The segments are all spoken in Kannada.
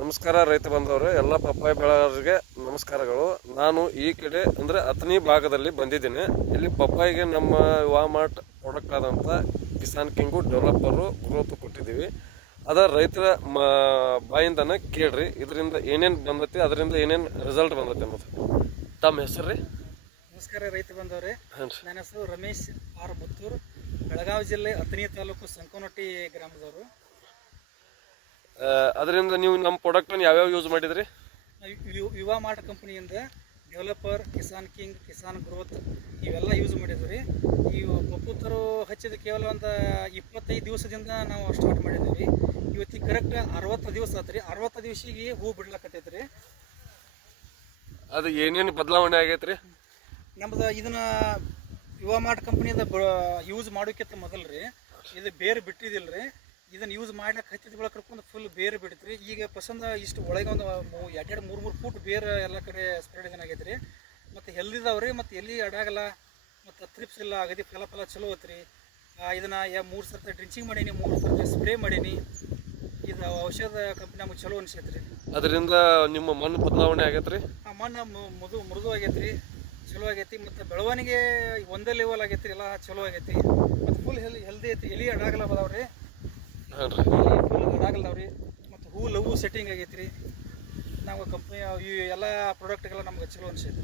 ನಮಸ್ಕಾರ ರೈತ ಬಂದವರು ಎಲ್ಲ ಪಪ್ಪಾಯಿ ಬೆಳೆಯೋರಿಗೆ ನಮಸ್ಕಾರಗಳು. ನಾನು ಈ ಕಡೆ ಅಂದರೆ ಅಥಣಿ ಭಾಗದಲ್ಲಿ ಬಂದಿದ್ದೀನಿ. ಇಲ್ಲಿ ಪಪ್ಪಾಯಿಗೆ ನಮ್ಮ ವಾಮಾರ್ಟ್ ಪ್ರಾಡಕ್ಟ್ ಆದಂಥ ಕಿಸಾನ್ ಕಿಂಗು ಡೆವಲಪರು ಗ್ರೋತ್ ಕೊಟ್ಟಿದ್ದೀವಿ. ಅದ ರೈತರ ಬಾಯಿಂದನೇ ಕೇಳ್ರಿ, ಇದರಿಂದ ಏನೇನು ಬಂದೈತಿ, ಅದರಿಂದ ಏನೇನು ರಿಸಲ್ಟ್ ಬಂದೈತಿ ಅನ್ನೋದು. ತಮ್ಮ ಹೆಸರು ರೀ? ನಮಸ್ಕಾರ ರೈತ ಬಂದವ್ರೆ, ನನ್ನ ಹೆಸರು ರಮೇಶ್ ಆರ್ ಬುತ್ತೂರ್, ಬೆಳಗಾವಿ ಜಿಲ್ಲೆ ಅಥಣಿ ತಾಲೂಕು ಸಂಕೋನಟ್ಟಿ ಗ್ರಾಮದವರು. ಅದರಿಂದ ನೀವು ನಮ್ಮ ಪ್ರಾಡಕ್ಟನ್ನು ಯಾವ್ಯಾವ ಯೂಸ್ ಮಾಡಿದ್ರಿ? ಯುವಾ ಮಾರ್ಟ್ ಕಂಪ್ನಿಯಿಂದ developer, Kisan King, Kisan Growth ಇವೆಲ್ಲ ಯೂಸ್ ಮಾಡಿದ್ವಿ. ಇವು ಪಪ್ಪುತ್ತರು ಹಚ್ಚಿದ ಕೇವಲ ಒಂದು 25 ದಿವಸದಿಂದ ನಾವು ಸ್ಟಾರ್ಟ್ ಮಾಡಿದ್ದೀವಿ. ಇವತ್ತಿಗೆ ಕರೆಕ್ಟ್ 60 ದಿವಸ ಆತ್ರಿ. 60 ದಿವಸಿಗೆ ಹೂ ಬಿಡ್ಲಾಕತ್ತೈತ್ರಿ. ಅದು ಏನೇನು ಬದಲಾವಣೆ ಆಗೈತ್ರಿ? ನಮ್ದು ಇದನ್ನ ಯುವಾ ಮಾರ್ಟ್ ಕಂಪ್ನಿಯಿಂದ ಯೂಸ್ ಮಾಡೋಕ್ಕಿಂತ ಮೊದಲ್ರಿ ಇದು ಬೇರೆ ಬಿಟ್ಟಿದಿಲ್ರಿ. ಇದನ್ನು ಯೂಸ್ ಮಾಡ್ಲಿಕ್ಕೆ ಹತ್ತಿದ ಬೆಳೆ ಕರ್ಕೊಂಡು ಫುಲ್ ಬೇರೆ ಬಿಡ್ತೀರಿ. ಈಗ ಪಸಂದ ಇಷ್ಟು ಒಳಗೆ ಒಂದು 2-3 ಫೂಟ್ ಬೇರೆ ಎಲ್ಲ ಕಡೆ ಸ್ಪ್ರೆಡ್ ಏನಾಗೈತೆ ರೀ. ಮತ್ತು ಹೆಲ್ದಿದಾವ್ರಿ, ಮತ್ತು ಎಲ್ಲಿ ಅಡಾಗಲ್ಲ, ಮತ್ತು ತ್ರಿಪ್ಸ್ ಇಲ್ಲ, ಅಗದಿ ಫಲ ಚಲೋ ಐತ್ರಿ. ಇದನ್ನು 3 ಸರ್ತಿ ಡ್ರಿಂಚಿಂಗ್ ಮಾಡೀನಿ, 3 ಸರ್ತಿ ಸ್ಪ್ರೇ ಮಾಡೀನಿ. ಇದು ಔಷಧ ಕಂಪ್ನಿ ನಮಗೆ ಚಲೋ ಅನಿಸೈತೆ ರೀ. ಅದರಿಂದ ನಿಮ್ಮ ಮಣ್ಣು ಬದಲಾವಣೆ ಆಗೈತೆ ರೀ? ಆ ಮಣ್ಣು ಮೃದು ಆಗೈತೆ ರೀ, ಚಲೋ ಆಗೈತಿ. ಮತ್ತು ಬೆಳವಣಿಗೆ ಒಂದೇ ಲೆವೆಲ್ ಆಗೈತಿ ರೀ, ಎಲ್ಲ ಚಲೋ ಆಗೈತಿ. ಮತ್ತು ಫುಲ್ ಹೆಲ್ದಿ ಐತಿ, ಎಲ್ಲಿ ಅಡಾಗಲ್ಲ ಬದಾವ್ರಿ, ಫುಲ್ ಅಡಾಗಲ್ದಾವ್ರಿ. ಮತ್ತು ಹೂ ಸೆಟ್ಟಿಂಗ್ ಆಗೈತಿ ರೀ. ನಾವು ಕಂಪ್ನಿ ಈ ಎಲ್ಲ ಪ್ರಾಡಕ್ಟ್ಗೆಲ್ಲ ನಮ್ಗೆ ಚಲೋ ಅನಿಸೈತಿ.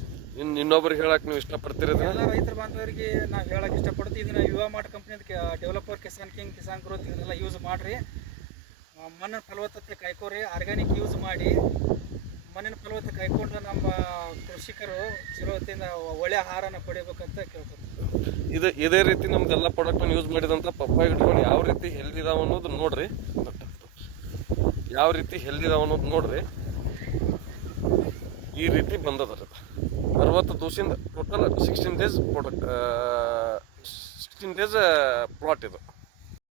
ಇನ್ನೊಬ್ರಿಗೆ ಹೇಳಕ್ಕೆ ನೀವು ಇಷ್ಟಪಡ್ತೀರಿ? ಎಲ್ಲ ರೈತರ ಬಾಂಧವರಿಗೆ ನಾವು ಹೇಳಕ್ಕೆ ಇಷ್ಟಪಡ್ತೀವಿ. ಇದನ್ನು ಯುವಾ ಮಾರ್ಟ್ ಕಂಪ್ನಿಯಿಂದ developer, Kisan King, Kisan Growth ಇದನ್ನೆಲ್ಲ ಯೂಸ್ ಮಾಡಿರಿ. ಮಣ್ಣಿನ ಫಲವತ್ತತೆ ಕಾಯ್ಕೋರಿ, ಆರ್ಗ್ಯಾನಿಕ್ ಯೂಸ್ ಮಾಡಿ ಮಣ್ಣಿನ ಫಲವತ್ತತೆ ಕಾಯ್ಕೊಂಡ್ರೆ ನಮ್ಮ ಕೃಷಿಕರು ಚಲೋತ್ತಿಂದ ಒಳ್ಳೆ ಆಹಾರನ ಪಡಿಬೇಕಂತ ಕೇಳ್ಕೊತೀವಿ. ಇದೇ ರೀತಿ ನಮ್ದೆಲ್ಲ ಪ್ರಾಡಕ್ಟನ್ನು ಯೂಸ್ ಮಾಡಿದಂಥ ಪಪ್ಪಾಯಿ ಗಿಡಗಳು ಯಾವ ರೀತಿ ಹೆಲ್ದಿ ಇದಾವೆ ಅನ್ನೋದು ನೋಡ್ರಿ. ಯಾವ ರೀತಿ ಹೆಲ್ದಿ ಇದಾವೆ ಅನ್ನೋದು ನೋಡ್ರಿ. ಈ ರೀತಿ ಬಂದದ 60 ದಿವಸದಿಂದ total 16 days product, 16 days plot ಇದು.